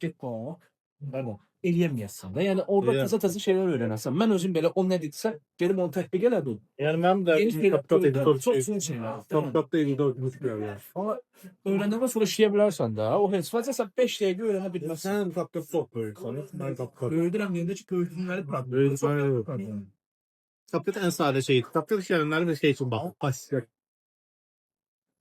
get back. Pardon. Eləyəməyəsən də. Yəni orada Yeah. təzə şeylər öyrənəsən. Mən özüm belə o nə dedirsə, gedim onu tətbiq elədim. Yəni mənim də Yeni şeylər CapCut editor çox uzun şeylər. CapCut'da editor tutmuyor ya. Amma öyrəndikdən sonra işləyə bilərsən də. O heç vaxt sən 5 dəqiqə öyrənə bilməzsən. Sən CapCut çox böyük xanım. Mən CapCut. Böyüdürəm deyəndə ki, böyüdülməli Böyüdülməli. problem. CapCut ən sadə şeydir. CapCut işlənənləri bir şey üçün bax. Pasifik.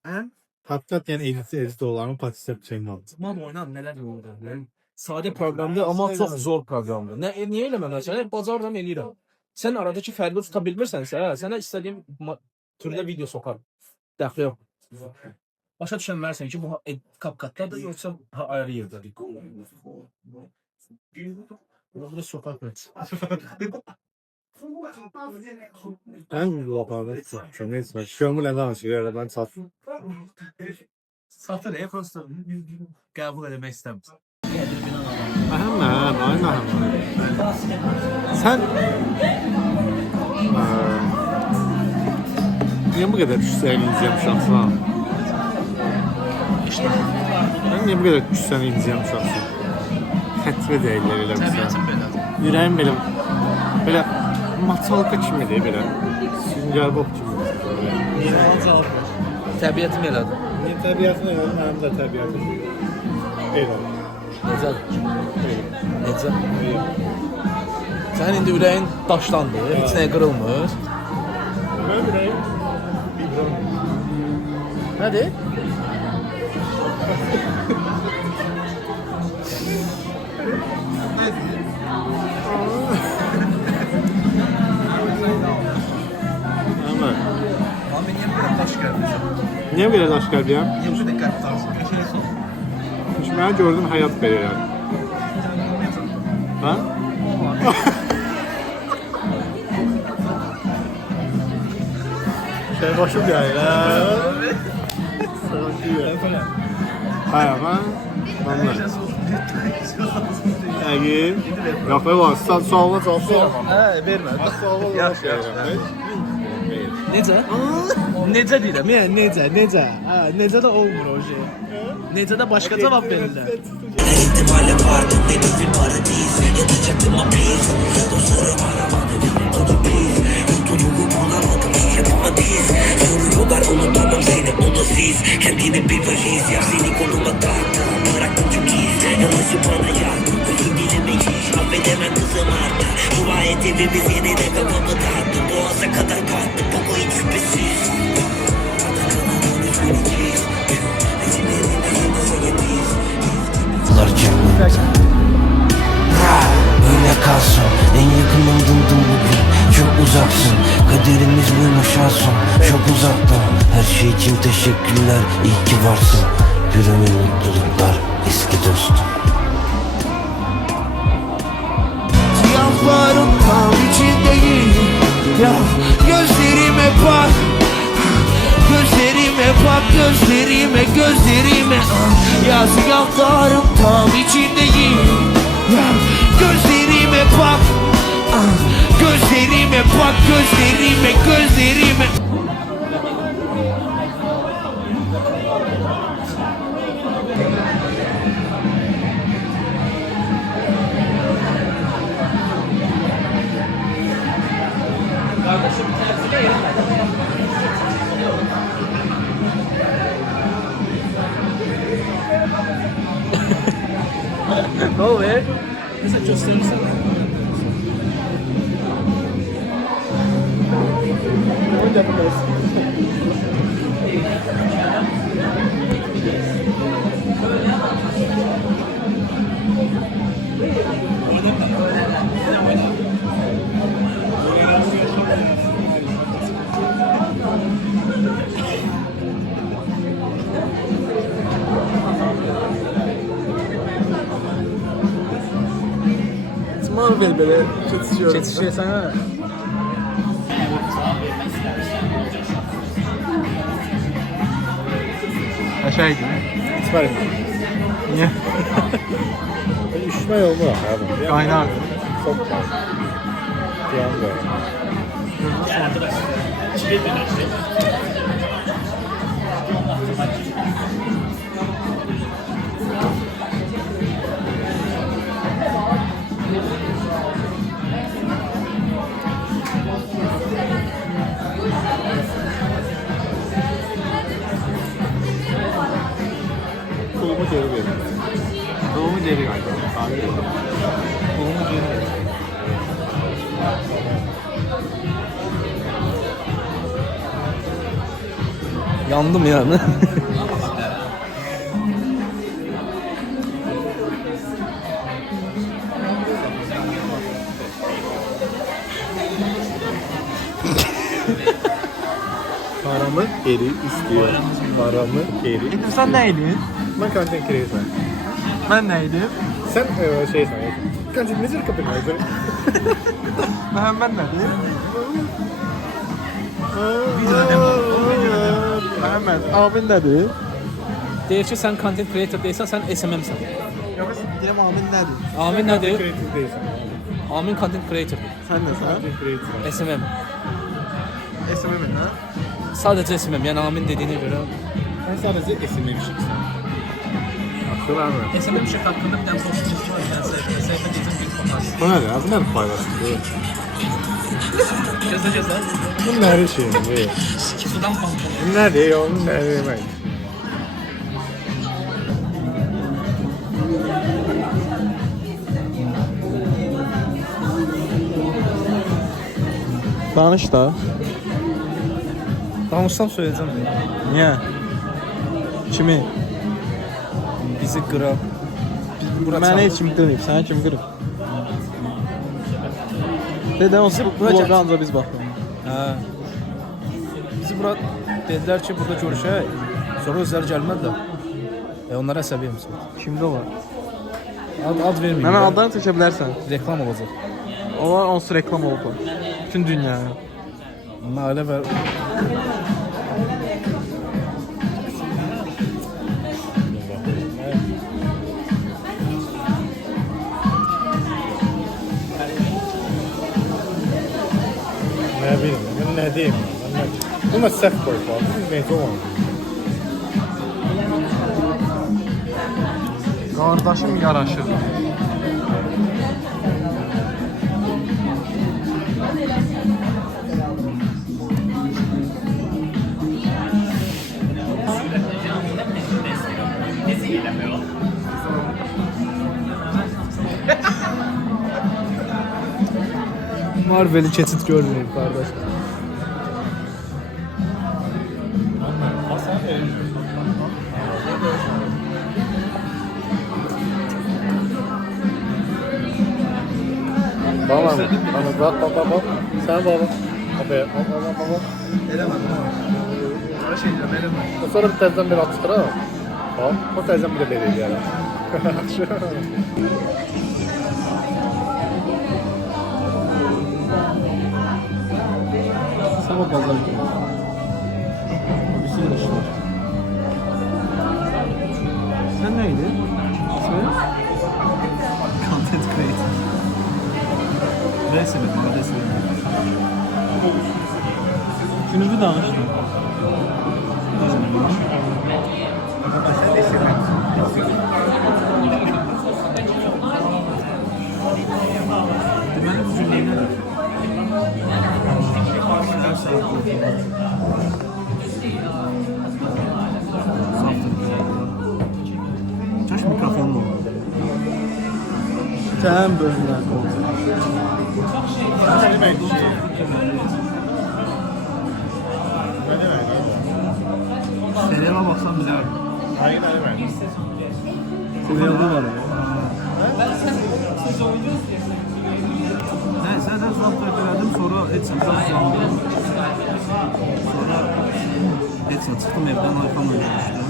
Hə? CapCut yəni editorların pasifik şeyini aldı. Mən oynam nələr oldu. Sadə proqramdır, amma çox zor proqramdır. Niyə eləməlisən? Bacarıram eləyirəm. Sən aradakı fərqi tuta bilmirsənsə, sənə istədiyim türdə video soxar. Dəxli yox. Başa düşənməlisən ki, bu CapCut'dadır, yoxsa ayrı yerdə. Burada sokak et. Ən lapanı neyse. Şömülə danışır, ben satın. Satır, prosta qəbul eləmək istəmirsən. Hemen, aynen. Sen niye bu kadar düşsen izleyeceğim şahsen? Ben niye bu kadar düşsen izleyeceğim şahsen? Xətri deyirlər elə bizə. Ürəyim belə maçalka kimidir belə. Sünger Bob kimi. Təbiətim elədir. Təbiətinə görə mənim də təbiətim. Elə. Necə? Necə? Sənin indi ürəyin daşlandı, heç nəyə qırılmır. Mənim ürəyim vibran. Nədir? Hemen. Abi niyə belə daş gəlmişsən? Niyə belə daş gəlbiyəm? Niyə bu diqqət tutarsın? Hiç mən gördüm həyat belə. Ha? Şey başım gəlir. Hayır ama Əgin Yox, yox, sən sualına cavab verirəm. Vermə. Yaxşı. Necə? Necə deyirəm? Yəni necə? Necə də olmur o şey. Necə də başqa cavab verirlər. İhtimalle vardı benim bir paradis Yatacaktım hapis Dostları aramadı benim tadı pis Mutluluğu bulamadım yapamadıyız Soruyorlar unutamam seni o da siz Kendine bir valiz yap seni koluma taktım Bıraktım çok iz Yalancı bana yardım Özür dilemek hiç affedemem kızım artık Dua et evimiz yine de kafamı dağıttı Boğaza kadar kalktım baba hiç şüphesiz Adı kanalın üstünü çiz Resimlerine yeni sayabiliriz Öyle kalsın en yakın oldum bugün çok uzaksın kaderimiz buymuş olsun çok uzakta her şey için teşekkürler iyi ki varsın yürüme mutluluklar eski dostum Siyahlarım tam içindeyim ya gözlerime bak Gözlerime bak gözlerime Ya siyahlarım tam içindeyim Ya gözlerime bak Gözlerime bak gözlerime Ne oluyor? Mesela gösterirsen. Marvel böyle çatışıyorum. Çetişiyorsan ha. Aşağı gidiyor. Süper. Niye? Üşüme yolu var abi. Kaynar. Çok var. Bir anda. geri qayıdır. Onu geri. Yandım yani. Paramı geri istiyor. Paramı geri. Sen neydin? Ben content creator. Ben neydim? Sen şeysən. Content necə kapitalizer? Ben neydim? Məhəmməd, abin nədir? Deyir ki sen content creator değilsen sen SMM'sin. Deyirəm Amin nədir? Amin nedir? Creator deyilsən. Amin content creator. Sən nəsən? Content creator. SMM. SMM nə? Sadece SMM yani Amin dediğine göre. Sən sadəcə SMM şirksən. Akıllarmı? SMM şirk hakkında bir tane postumuz var. Yani sayfa geçen bir fotoğraf. Bu nədir? Bu nədir faydası? Ceza. Bu nədir şeyin? Sudan pampa. Bu nədir? Onun nədir demək? Danış da. Danışsam söyleyeceğim. Niyə? Kimi? Bizi kıran. Mənə heç kim qırıb, sənə kim qırıb? Dedən o bloqa ancaq biz baxırıq. Ha. Bizi bura dediler ki burada görüşək. Sonra özləri gəlmədilər. Onlara əsəbiyəm. Kimdə var? Ad vermeyeyim. Mənə adlarını çəkə bilərsən. Reklam olacaq. Onlar onsuz reklam oldu. Bütün dünyaya. Nalə və... Nə bilim, mən nə deyim? Bu da səhv qoyub, bu necə olur? Qardaşım yaraşır. Marvel'i keçid görməyib qardaş. Baba, bak. Sen baba. Abi, baba. Sonra bir təzdən bir atışdır ha. O təzdən bir də belə eləyərəm. Sabah pazar günü. Bir sürü iş var. Sen neydin? Söyle. Content creator. Resim etmem, resim etmem. Günümü danıştım. Deməli bu cümləyi nədir? Kaç mikrofonlu olur? Sen bölümler koltuğu. Seriala baksam bilərəm. Seviyalda var ya. Zaten zaten elədim, sonra etsən zaten. Sonra etsən çıxdım evdən iPhone oynamışdım.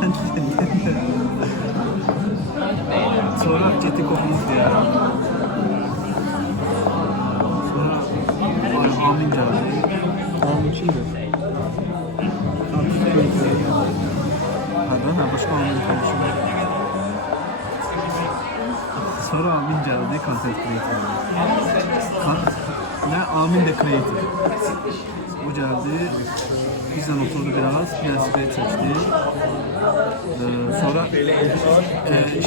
Sen sonra getdik oxumuş deyərəm. Sonra Amin gəldi. Tamam içiydi. Hadi başka Amin konuşuyor. Sonra Amin geldi, content creator. Ne Amin de creator. O geldi, bizden oturdu biraz, PSP çekti. Sonra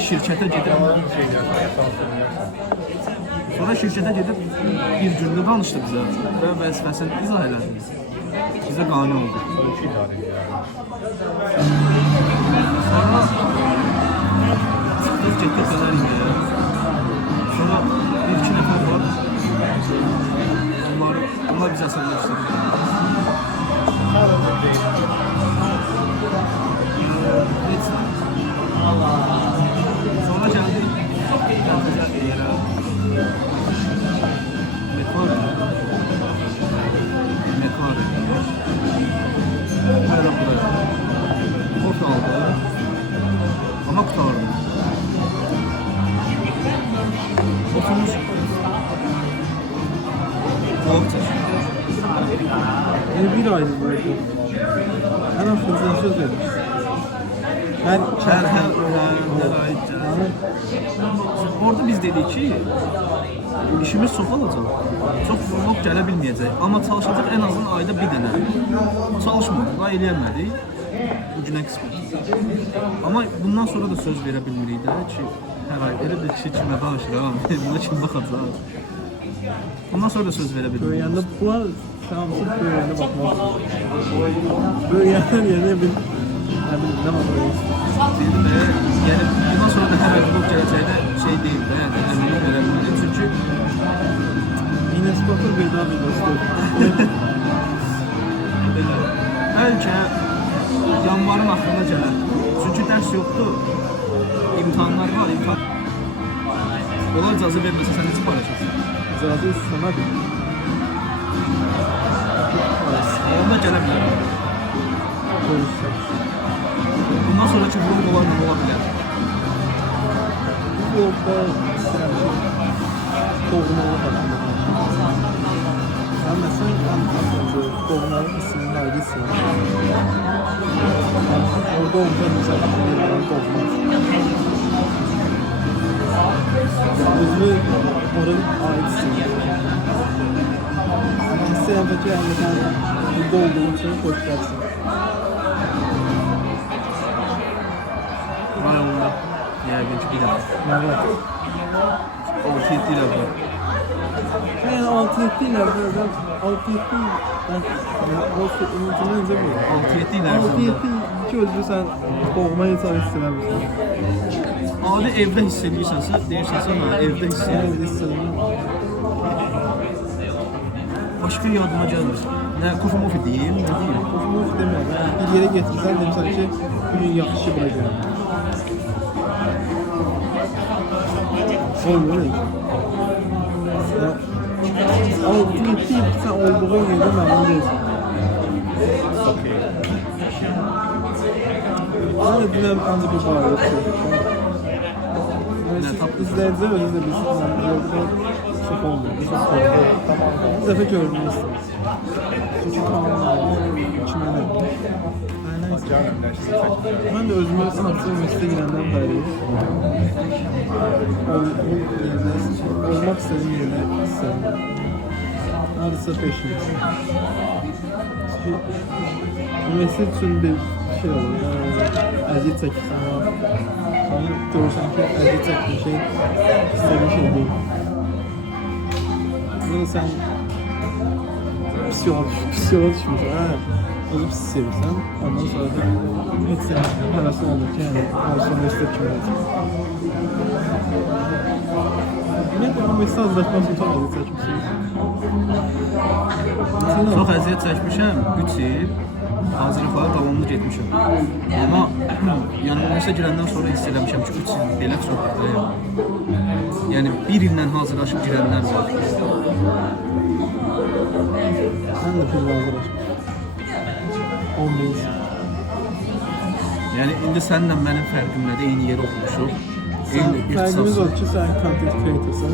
şirkete gidip bir günde danıştı bize ve vəzifəsini izah elədi. Bizə qane oldu. 7 kadar idi. Sonra bir iki nəfər var. Onlar bizi əsəbləşdirdi. Sonra gəldik. Gəldik yerə. Mekare. Böyle buraya. Kort aldı. Ama kurtardı. Oturmuş. Korktu. Bir aydı böyle. En az hızlı söz vermiş. Ben Orada biz dedik ki işimiz çox olacaq. Çox vlog gələ bilməyəcək. Amma çalışacaq en azından ayda bir dənə. Çalışmadıq, daha eləyəmədik. Bu günə qismət. Amma bundan sonra da söz verə bilmirik də ki, hər ay elə bir kişi kimə danışıram, buna kim baxacaq. Bundan sonra da söz verə bilmirik. böyüyəndə bu an şanslı böyüyəndə bakmaq. Böyüyəndən yerine bir ne bileyim ne bakmayız. Dedim de, yani bundan sonra da hər ay vlog gələcəkdə şey deyil də, yəni əminlik verə bilmirik. Çünki Enes Batur bir daha videosu. bəlkə yanvarın axırına gələr. Çünki dərs yoxdur. İmtahanlar var, imtahan. Onlar icazə verməsə sən necə paylaşarsın? Zaten istemedim. Onda gələ bilər. Görüşsek. Bundan sonraki vlog ola bilər. Bu yolda isteyen şey doğrumalı hakkında. Ben mesela doğrumalı isminin ayrı ismi. Orada olunca mesela doğrumalı. Özü oranın ait ismi. İsteyen peki yani sen burada olduğun için hoş gelsin. Vay Allah. Yəqin ki bir dəfə. Evet. 6-7 il əvvəl. Yani 6-7 ile böyle 6-7 ben o ümitimden önce bu. 6-7 il 6-7 ərzində. iki özü sen doğma insan istememişsin. Adi evdə hiss edirsənsə, deyirsənsə mən evdə hiss edirəm. Evet istedim. Başqa yadıma gəlmir. Nə Kufumofi deyim, nə deyim. Hoşuma hoş demiyorum. Yani bir yere getirsen demişsen ki bugün yakışı bırakıyorum. Olmuyor öyle. Ya 6-7 sen olduğun yerde memnun değilsin. Yani dün ancak bir bağlı yok. İzleyiciler öyle de biz çok olmuyor. Bir defa görmeyi isteriz. Çünkü kanallar içime ne? Ben de özümü sanatçı mesleğe girenden beri olmak istediğim yerine istedim. Neredeyse peşim. Çünkü meslek için bir şey olur. Eziyet çekirsen ama görürsen ki eziyet çektiğin şey istediğin şey değil. Bunu sen psiyoloğa düşmüşsün. Özü pis sevirsən, ondan sonra da heç sən həvəsin olur ki, yəni olsun meslek kimi olsun. Ümumiyyətlə, bu meslek azlaşmaq üçün çox əziyyət çəkmişsiniz. Çox əziyyət çəkmişəm, 3 il. Hazırlıqlara davamlı getmişəm. Amma yəni universitetə girəndən sonra hiss eləmişəm ki, 3 il belə çoxdur. Yəni 1 illə hazırlaşıb girənlər var. Sən də pil hazırlaşmışsın. 11'sin. Yəni indi səninlə mənim fərqim nədir? Eyni yer oxumuşuq. Eyni Fərqimiz ixtisas. odur ki, sən content creatorsan.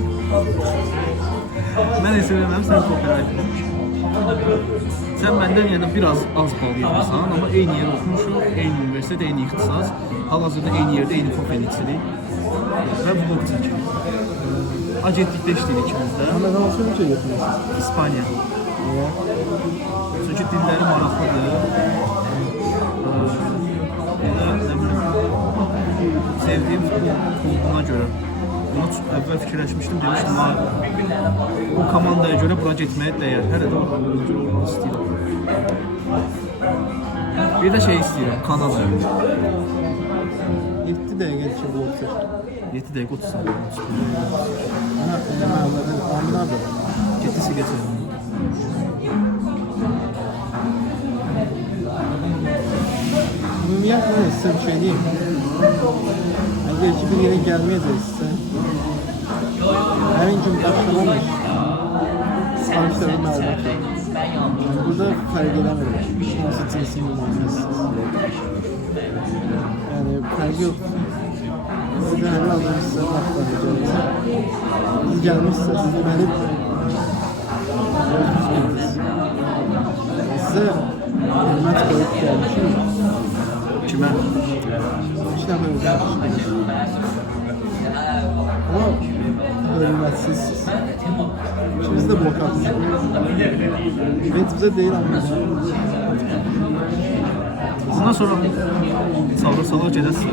Mən isə bilməm, sən copywriter. Sən məndən yəni biraz az bal yığırsan, amma eyni yer oxumuşuq, eyni universitet, eyni ixtisas. Hal-hazırda eyni yerdə, eyni konferensiyadır. Və vlog çəkirik. Agentlikdə işləyirik ikimiz də. Ama hansı ülkeye götürüyorsun? İspaniya. Niye? Çünki dilləri maraqlıdır. Sevdiyim buna görə. Buna əvvəl fikirləşmişdim, demişdim, bu komandaya görə bura getməyə dəyər. Hələ də oyuncu olmaq istəyirəm. Bir də şey istəyirəm, Kanada. 7 7 dəqiqə ki vlog çəkdim. 7 dəqiqə 30 saniyə. Ana eləmə avladı. Amin abi. Getdisi geçir. Ümumiyyətlə sizə bir şey deyim. Əgər ki bir yerə gəlməyəcəksə, həmin gün başlamamış, sifarişlərə məlumat verin. Burada fərq eləmir. Hansı cinsin nümayəndəsiniz. Yəni, fərq yoxdur. Sizə həmin adam sizə vaxt verəcəksə, siz gəlmişsiniz, siz deməli özünüz. Sizə hürmət qoyub gəlmişim. Kimə? 2 nəfər özünüz. Amma hürmətsizsiniz. İkimiz də blokatsınız. Bizə deyil amma. Ondan sonra sağda gedəsiz.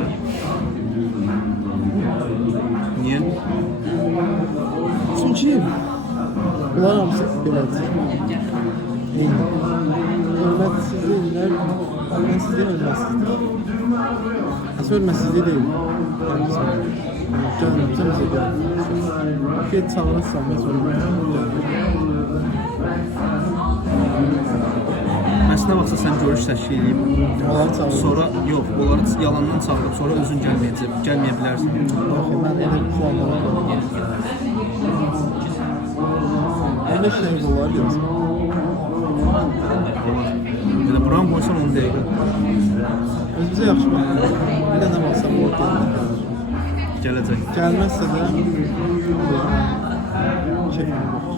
Niyə? Çünki bunlar hamısı belədir. Eyni. Hörmətsizliklər, hörmətsizlik hörmətsizlik. Əsas hörmətsizlik deyil. Gəlməyəcəm bizə gəlməyəcəm. Get çağırırsan, mən hörmətsizlik. Əslində vaxtsa sən görüş təşkil edib, Onları çağırırsan. sonra yox, onları yalandan çağırıb, sonra özün gəlməyə bilərsən. Yox, mən elə planlara qoyuram. 15 dəqiqə olar görürsən. Belə buranı qoysan 10 dəqiqə. Özümüzə yaxşı baxırıq. Bir dənə baxsam o gəlir. Gələcək. Gəlməzsə də çəkməyə baxır.